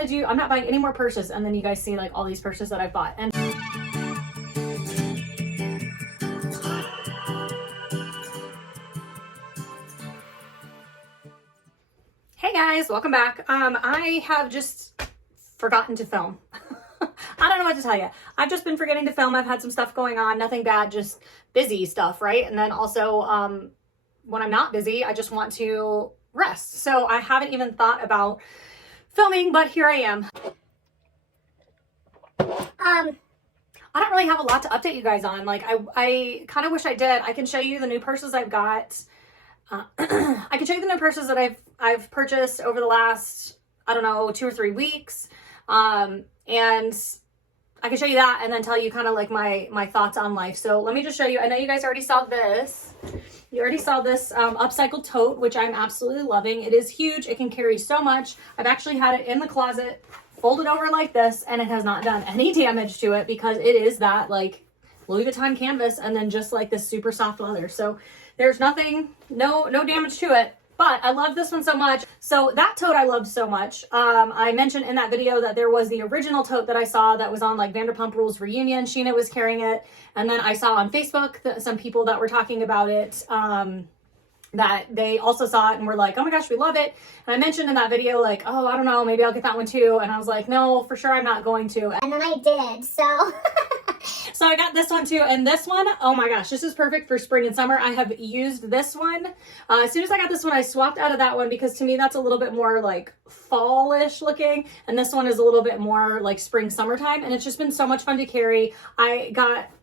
I'm not buying any more purses. And then you guys see like all these purses that I've bought. And hey guys, welcome back. I have just forgotten to film. I don't know what to tell you. I've just been forgetting to film. I've had some stuff going on, nothing bad, just busy stuff, right? And then also when I'm not busy, I just want to rest. So I haven't even thought about filming, but here I am. I don't really have a lot to update you guys on. Like I kind of wish I did. I can show you the new purses I've got. I can show you the new purses that I've purchased over the last, I don't know, 2 or 3 weeks. And I can show you that and then tell you kind of like my thoughts on life. So let me just show you. I know you guys already saw this. You already saw this upcycled tote, which I'm absolutely loving. It is huge. It can carry so much. I've actually had it in the closet, folded over like this, and it has not done any damage to it because it is that like Louis Vuitton canvas and then just like this super soft leather. So there's nothing, no damage to it. But I love this one so much. So that tote I loved so much. I mentioned in that video that there was the original tote that I saw that was on like Vanderpump Rules Reunion. Sheena was carrying it. And then I saw on Facebook that some people that were talking about it, that they also saw it and were like, oh my gosh, we love it. And I mentioned in that video, like, oh, I don't know, maybe I'll get that one too. And I was like, no, for sure I'm not going to. And then I did, so. So I got this one too, and this one, oh my gosh, this is perfect for spring and summer. I have used this one. As soon as I got this one, I swapped out of that one because to me that's a little bit more like fallish looking, and this one is a little bit more like spring summertime, and it's just been so much fun to carry. I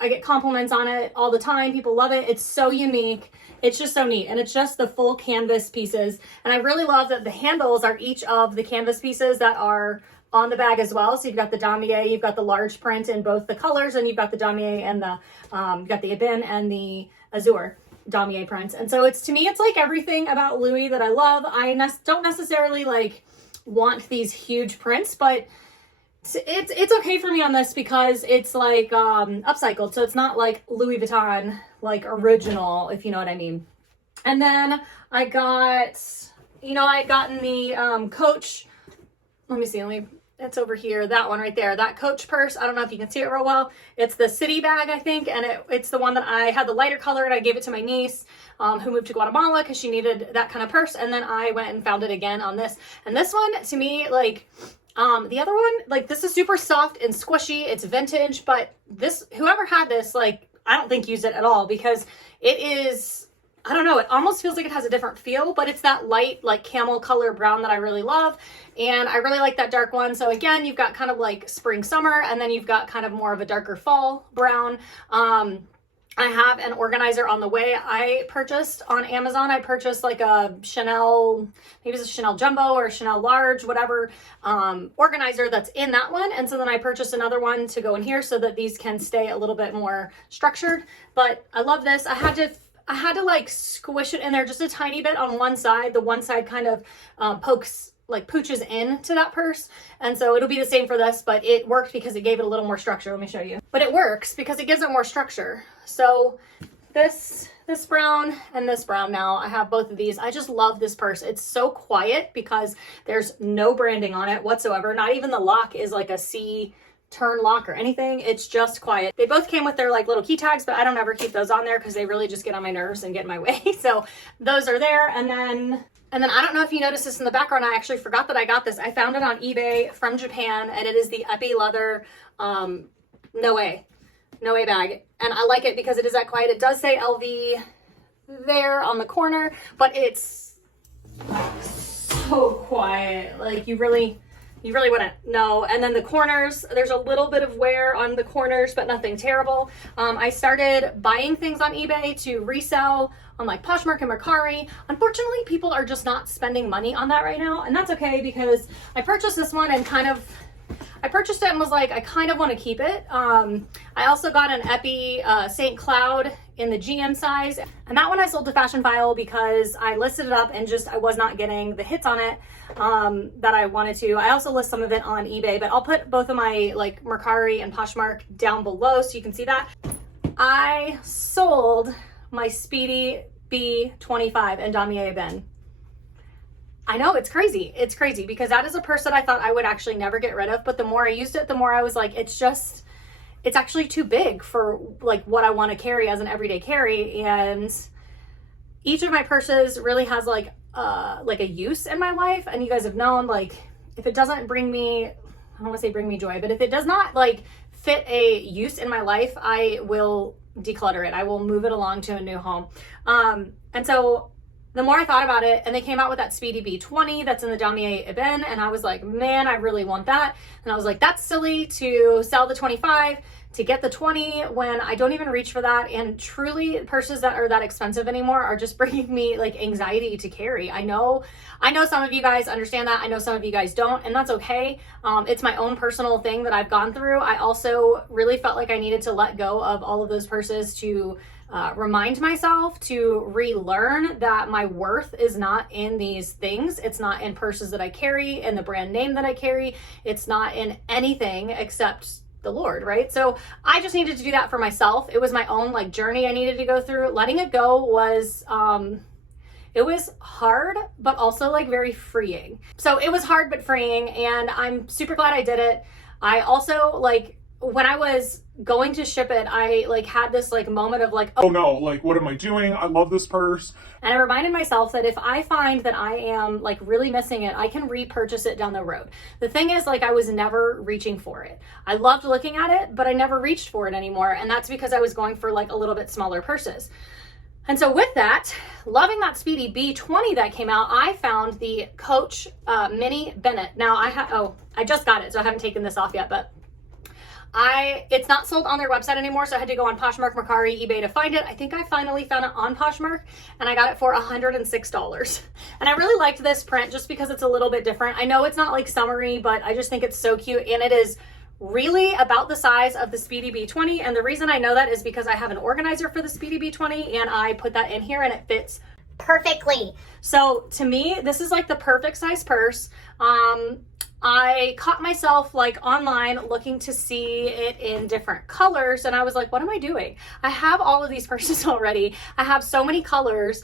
get compliments on it all the time. People love it. It's so unique. It's just so neat, and it's just the full canvas pieces, and I really love that the handles are each of the canvas pieces that are on the bag as well. So you've got the damier, you've got the large print in both the colors, and you've got the damier and the you've got the ebene and the azure damier prints. And so it's, to me, it's like everything about Louis that I love. I don't necessarily like want these huge prints, but it's okay for me on this because it's like upcycled. So it's not like Louis Vuitton, like original, if you know what I mean. And then I got, I had gotten the Coach, let me see, it's over here, that one right there, that Coach purse. I don't know if you can see it real well. It's the city bag, I think, and it's the one that I had the lighter color, and I gave it to my niece who moved to Guatemala because she needed that kind of purse, and then I went and found it again on this. And this one, to me, like, the other one, like, this is super soft and squishy. It's vintage, but this, whoever had this, like, I don't think used it at all because it is, I don't know, it almost feels like it has a different feel, but it's that light, like camel color brown that I really love. And I really like that dark one. So again, you've got kind of like spring, summer, and then you've got kind of more of a darker fall brown. I have an organizer on the way. I purchased on Amazon, I purchased like a Chanel, maybe it's a Chanel Jumbo or a Chanel Large, whatever, organizer that's in that one. And so then I purchased another one to go in here so that these can stay a little bit more structured. But I love this. I had to like squish it in there just a tiny bit on one side. The one side kind of pooches into that purse. And so it'll be the same for this, but it worked because it gave it a little more structure. Let me show you. But it works because it gives it more structure. So this brown and this brown now, I have both of these. I just love this purse. It's so quiet because there's no branding on it whatsoever. Not even the lock is like a C turn lock or anything. It's just quiet. They both came with their like little key tags, but I don't ever keep those on there because they really just get on my nerves and get in my way. So those are there. And then I don't know if you noticed this in the background. I actually forgot that I got this. I found it on eBay from Japan, and it is the Epi leather Noe bag. And I like it because it is that quiet. It does say LV there on the corner, but it's so quiet. Like you really wouldn't know. And then the corners, there's a little bit of wear on the corners, but nothing terrible. I started buying things on eBay to resell on like Poshmark and Mercari. Unfortunately, people are just not spending money on that right now. And that's okay because I purchased this one and I purchased it and was like, I kind of want to keep it. I also got an Epi St. Cloud in the GM size. And that one I sold to Fashion File because I listed it up and just, I was not getting the hits on it that I wanted to. I also list some of it on eBay, but I'll put both of my like Mercari and Poshmark down below so you can see that. I sold my Speedy B25 and Damier Ben. I know, it's crazy. It's crazy because that is a purse that I thought I would actually never get rid of. But the more I used it, the more I was like, it's actually too big for like what I want to carry as an everyday carry. And each of my purses really has like a use in my life. And you guys have known, like, if it doesn't bring me, I don't want to say bring me joy, but if it does not like fit a use in my life, I will declutter it. I will move it along to a new home. And so the more I thought about it, and they came out with that Speedy B20 that's in the Damier Ebene, and I was like, man, I really want that. And I was like, that's silly to sell the 25 to get the 20 when I don't even reach for that. And truly, purses that are that expensive anymore are just bringing me like anxiety to carry. I know some of you guys understand that. I know some of you guys don't, and that's okay. It's my own personal thing that I've gone through. I also really felt like I needed to let go of all of those purses to remind myself to relearn that my worth is not in these things. It's not in purses that I carry, in the brand name that I carry. It's not in anything except the Lord, right? So I just needed to do that for myself. It was my own like journey I needed to go through. Letting it go was, it was hard, but also like very freeing. So it was hard, but freeing. And I'm super glad I did it. I also like, when I was going to ship it, I like had this like moment of like, oh no, like what am I doing? I love this purse. And I reminded myself that if I find that I am like really missing it, I can repurchase it down the road. The thing is, like, I was never reaching for it. I loved looking at it, but I never reached for it anymore. And that's because I was going for like a little bit smaller purses. And so with that, loving that Speedy B20 that came out, I found the Coach Mini Bennett. Now I just got it, so I haven't taken this off yet, but it's not sold on their website anymore, so I had to go on Poshmark, Mercari, eBay to find it. I think I finally found it on Poshmark, and I got it for $106. And I really liked this print just because it's a little bit different. I know it's not like summery, but I just think it's so cute, and it is really about the size of the Speedy B20. And the reason I know that is because I have an organizer for the Speedy B20, and I put that in here, and it fits perfectly. So to me, this is like the perfect size purse. I caught myself like online looking to see it in different colors, and I was like, what am I doing? I have all of these purses already. I have so many colors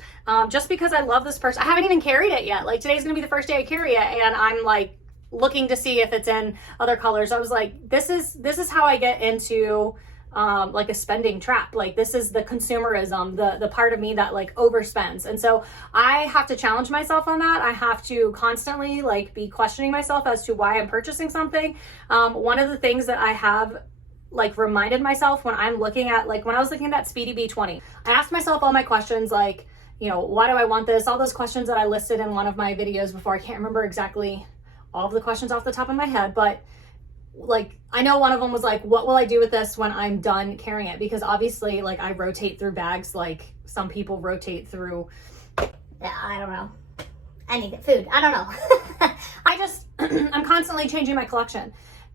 just because I love this purse. I haven't even carried it yet. Like, today's gonna be the first day I carry it, and I'm like looking to see if it's in other colors. I was like, this is how I get into like a spending trap. Like, this is the consumerism, the part of me that like overspends. And so I have to challenge myself on that. I have to constantly like be questioning myself as to why I'm purchasing something. One of the things that I have like reminded myself when I'm looking at, like, when I was looking at that Speedy B20, I asked myself all my questions, like, you know, why do I want this? All those questions that I listed in one of my videos before. I can't remember exactly all of the questions off the top of my head, but like, I know one of them was like, what will I do with this when I'm done carrying it? Because obviously, like, I rotate through bags like some people rotate through, I don't know, food. I don't know. I'm constantly changing my collection.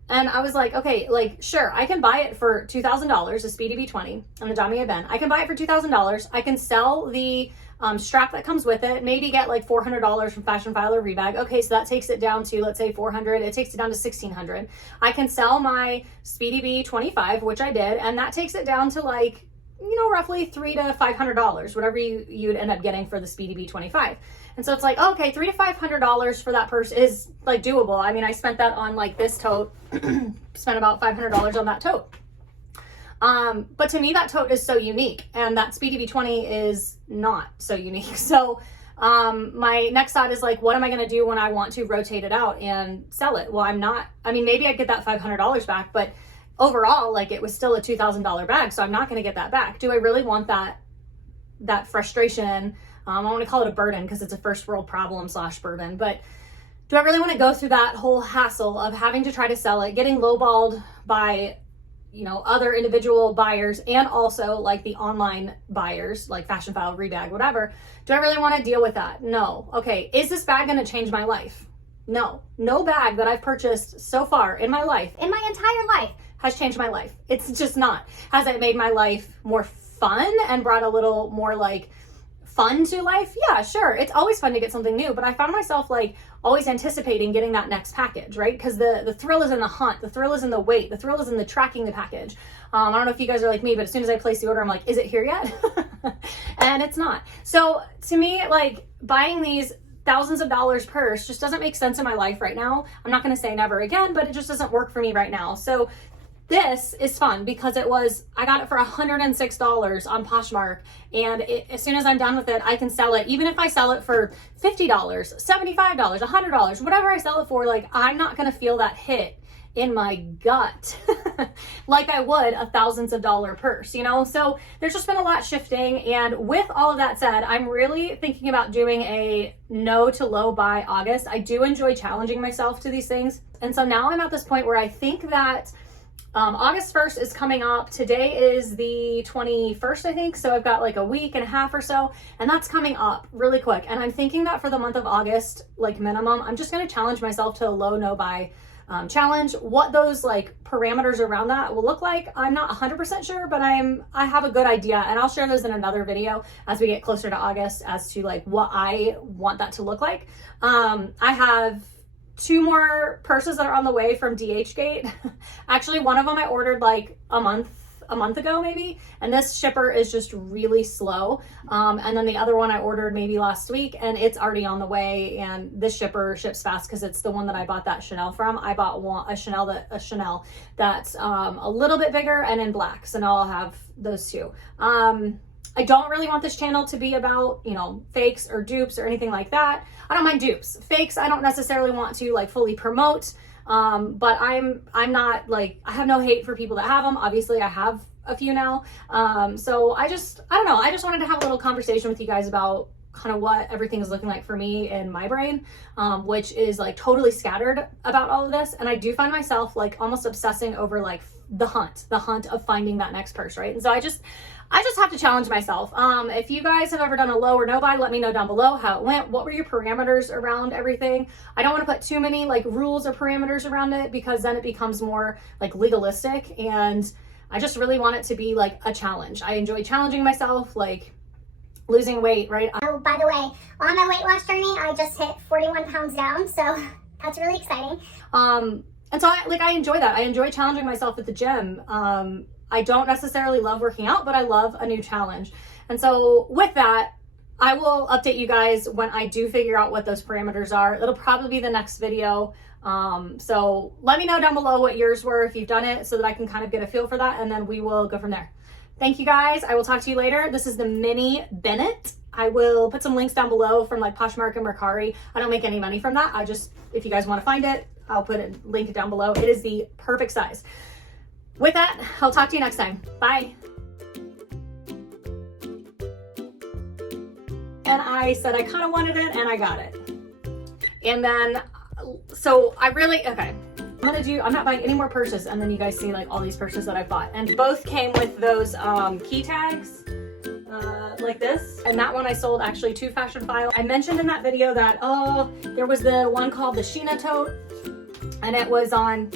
And I was like, okay, like, sure, I can buy it for $2,000, a Speedy B20 and the Damier Ebene. I can buy it for $2,000. I can sell the strap that comes with it, maybe get like $400 from Fashion File or Rebag. Okay, so that takes it down to, let's say, $400. It takes it down to $1,600. I can sell my Speedy B25, which I did, and that takes it down to like, you know, roughly $300 to $500, whatever you'd end up getting for the Speedy B25. And so it's like, oh, okay, $300 to $500 for that purse is like doable. I mean, I spent that on like this tote, spent about $500 on that tote. But to me, that tote is so unique, and that Speedy B20 is not so unique. So my next thought is like, what am I going to do when I want to rotate it out and sell it? Well, I mean, maybe I'd get that $500 back, but overall, like, it was still a $2,000 bag, so I'm not going to get that back. Do I really want that frustration? I want to call it a burden because it's a first world problem / burden, but do I really want to go through that whole hassle of having to try to sell it, getting lowballed by, you know, other individual buyers, and also like the online buyers like Fashion File, Rebag, whatever? Do I really want to deal with that? No. Okay, is this bag going to change my life? No. No bag that I've purchased so far in my life, in my entire life, has changed my life. It's just not. Has it made my life more fun and brought a little more like fun to life? Yeah, sure. It's always fun to get something new, but I found myself like always anticipating getting that next package, right? Because the thrill is in the hunt, the thrill is in the wait, the thrill is in the tracking the package. I don't know if you guys are like me, but as soon as I place the order, I'm like, is it here yet? And it's not. So to me, like, buying these thousands of dollars purse just doesn't make sense in my life right now. I'm not going to say never again, but it just doesn't work for me right now. So this is fun because I got it for $106 on Poshmark, and as soon as I'm done with it, I can sell it. Even if I sell it for $50, $75, $100, whatever I sell it for, like, I'm not going to feel that hit in my gut like I would a thousands of dollar purse, you know? So there's just been a lot shifting. And with all of that said, I'm really thinking about doing a no to low buy August. I do enjoy challenging myself to these things. And so now I'm at this point where I think that August 1st is coming up. Today is the 21st, I think. So I've got like a week and a half or so, and that's coming up really quick. And I'm thinking that for the month of August, like minimum, I'm just going to challenge myself to a low no buy challenge. What those like parameters around that will look like, I'm not 100% sure, but I have a good idea, and I'll share those in another video as we get closer to August as to like what I want that to look like. I have 2 more purses that are on the way from DHgate. Actually, one of them I ordered like a month ago maybe, and this shipper is just really slow. And then the other one I ordered maybe last week, and it's already on the way, and this shipper ships fast because it's the one that I bought that Chanel from. I bought a Chanel that's a little bit bigger and in black, so now I'll have those 2. I don't really want this channel to be about, you know, fakes or dupes or anything like that. I don't mind dupes. Fakes, I don't necessarily want to like fully promote. But I'm not like, I have no hate for people that have them. Obviously I have a few now. So I don't know. I just wanted to have a little conversation with you guys about kind of what everything is looking like for me in my brain, which is like totally scattered about all of this. And I do find myself like almost obsessing over like the hunt of finding that next purse, right? And so I just have to challenge myself. If you guys have ever done a low or no buy, let me know down below how it went. What were your parameters around everything? I don't want to put too many like rules or parameters around it, because then it becomes more like legalistic, and I just really want it to be like a challenge. I enjoy challenging myself, like losing weight, right? Oh, by the way, on my weight loss journey, I just hit 41 pounds down, so that's really exciting. And so I enjoy that. I enjoy challenging myself at the gym. I don't necessarily love working out, but I love a new challenge. And so with that, I will update you guys when I do figure out what those parameters are. It'll probably be the next video. So let me know down below what yours were if you've done it, so that I can kind of get a feel for that, and then we will go from there. Thank you guys. I will talk to you later. This is the Mini Bennett. I will put some links down below from like Poshmark and Mercari. I don't make any money from that. If you guys want to find it, I'll put a link down below. It is the perfect size. With that, I'll talk to you next time. Bye. And I said I kind of wanted it, and I got it. And then, so okay. I'm not buying any more purses, and then you guys see like all these purses that I bought. And both came with those key tags, like this. And that one I sold actually to Fashionphile. I mentioned in that video that, there was the one called the Sheena tote, and it was on